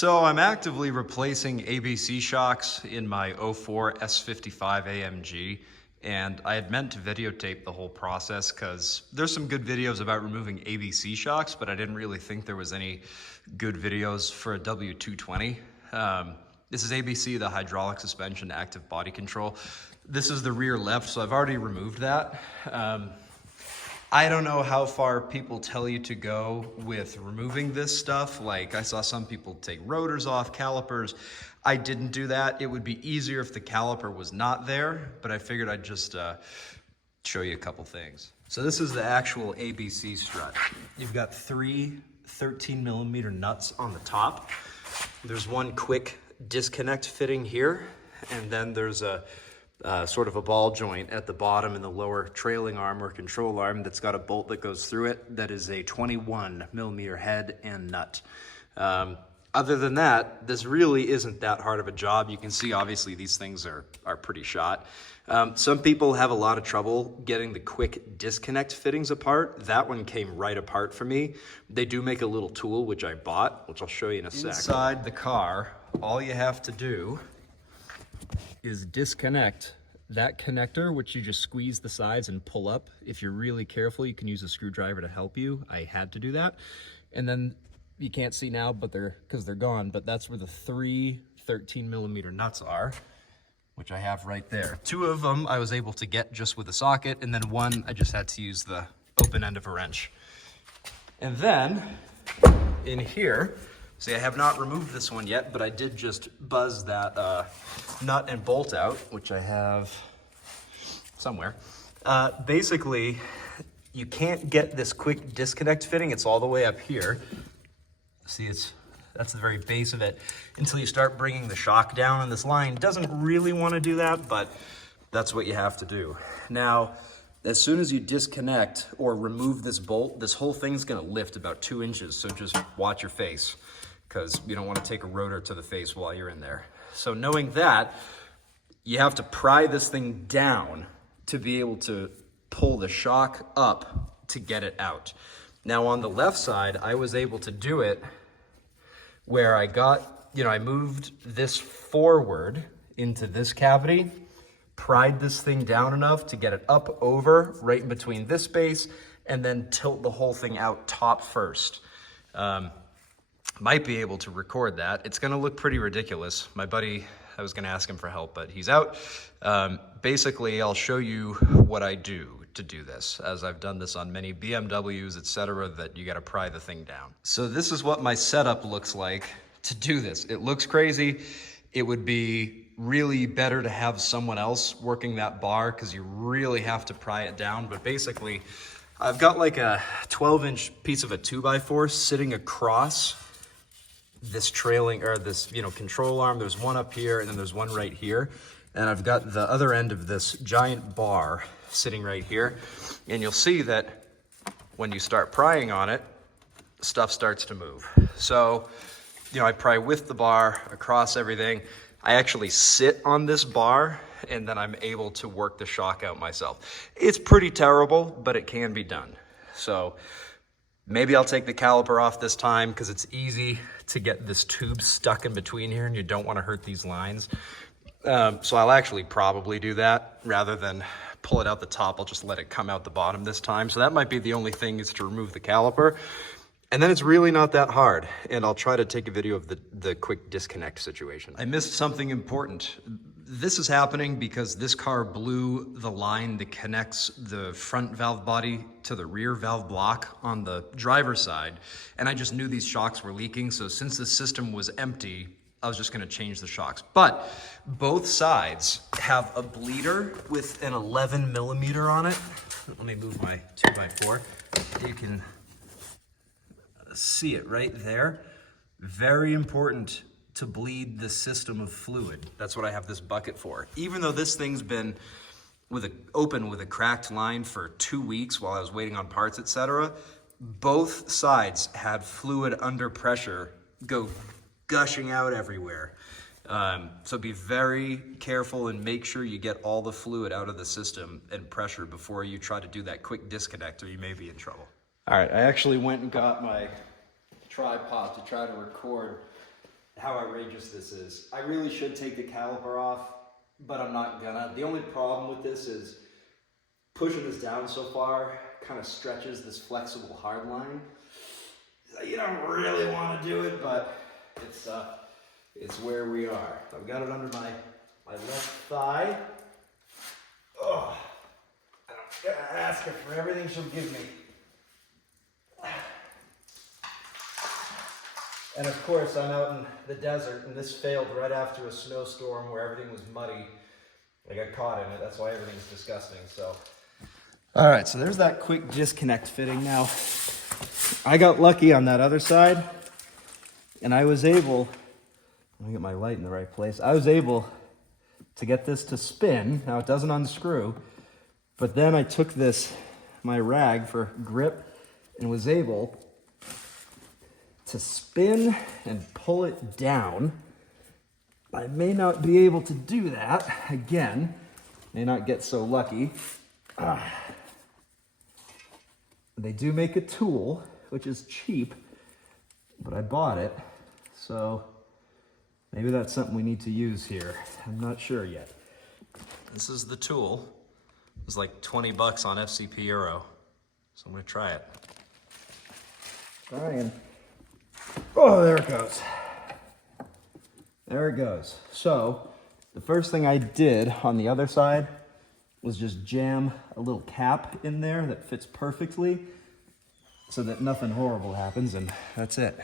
So I'm actively replacing ABC shocks in my '04 S55 AMG, and I had meant to videotape the whole process because there's some good videos about removing ABC shocks, but I didn't really think there was any good videos for a W220. This is ABC, the hydraulic suspension active body control. This is the rear left, so I've already removed that. I don't know how far people tell you to go with removing this stuff. Like, I saw some people take rotors off, calipers. I didn't do that. It would be easier if the caliper was not there, but I figured I'd just show you a couple things. So this is the actual ABC strut. You've got three 13mm nuts on the top. There's one quick disconnect fitting here, and then there's a sort of a ball joint at the bottom in the lower trailing arm or control arm that's got a bolt that goes through it that is a 21mm head and nut. Other than that, this really isn't that hard of a job. You can see obviously these things are pretty shot. Some people have a lot of trouble getting the quick disconnect fittings apart. That one came right apart for me. They do make a little tool, which I bought, which I'll show you in a sec. Inside the car, all you have to do is disconnect that connector, which you just squeeze the sides and pull up. If you're really careful, you can use a screwdriver to help you. I had to do that. And then you can't see now, but because they're gone, but that's where the three 13mm nuts are, which I have right there. Two of them I was able to get just with a socket, and then one I just had to use the open end of a wrench. And then in here, see, I have not removed this one yet, but I did just buzz that nut and bolt out, which I have somewhere. Basically, you can't get this quick disconnect fitting. It's all the way up here. See, that's the very base of it until you start bringing the shock down, and this line doesn't really want to do that, but that's what you have to do. Now, as soon as you disconnect or remove this bolt, this whole thing's gonna lift about 2 inches, so just watch your face, because you don't want to take a rotor to the face while you're in there. So knowing that, you have to pry this thing down to be able to pull the shock up to get it out. Now on the left side, I was able to do it where I moved this forward into this cavity, pried this thing down enough to get it up over right in between this space, and then tilt the whole thing out top first. Might be able to record that. It's gonna look pretty ridiculous. My buddy, I was gonna ask him for help, but he's out. Basically, I'll show you what I do to do this, as I've done this on many BMWs, etc., that you gotta pry the thing down. So this is what my setup looks like to do this. It looks crazy. It would be really better to have someone else working that bar because you really have to pry it down. But basically, I've got like a 12-inch piece of a 2x4 sitting across this trailing, or this, control arm. There's one up here, and then there's one right here. And I've got the other end of this giant bar sitting right here. And you'll see that when you start prying on it, stuff starts to move. So, I pry with the bar across everything. I actually sit on this bar, and then I'm able to work the shock out myself. It's pretty terrible, but it can be done. So maybe I'll take the caliper off this time because it's easy to get this tube stuck in between here, and you don't want to hurt these lines. So I'll actually probably do that rather than pull it out the top. I'll just let it come out the bottom this time. So that might be the only thing, is to remove the caliper. And then it's really not that hard. And I'll try to take a video of the quick disconnect situation. I missed something important. This is happening because this car blew the line that connects the front valve body to the rear valve block on the driver's side. And I just knew these shocks were leaking. So since the system was empty, I was just gonna change the shocks. But both sides have a bleeder with an 11mm on it. Let me move my 2x4. You can see it right there. Very important to bleed the system of fluid. That's what I have this bucket for. Even though this thing's been open with a cracked line for 2 weeks while I was waiting on parts, etc., both sides had fluid under pressure go gushing out everywhere. So be very careful and make sure you get all the fluid out of the system and pressure before you try to do that quick disconnect, or you may be in trouble. All right, I actually went and got my tripod to try to record how outrageous this is. I really should take the caliper off, but I'm not gonna. The only problem with this is pushing this down so far kind of stretches this flexible hard line. You don't really want to do it, but it's where we are. I've got it under my left thigh. Oh, I'm gonna ask her for everything she'll give me. And of course, I'm out in the desert, and this failed right after a snowstorm where everything was muddy. I got caught in it. That's why everything's disgusting. So, all right. So there's that quick disconnect fitting. Now, I got lucky on that other side, and I was able. Let me get my light in the right place. I was able to get this to spin. Now it doesn't unscrew, but then I took my rag for grip, and was able to spin and pull it down. I may not be able to do that again. May not get so lucky. They do make a tool, which is cheap, but I bought it, so maybe that's something we need to use here. I'm not sure yet. This is the tool. It was like 20 bucks on FCP Euro, so I'm gonna try it. Trying. Oh, there it goes. There it goes. So, the first thing I did on the other side was just jam a little cap in there that fits perfectly so that nothing horrible happens, and that's it.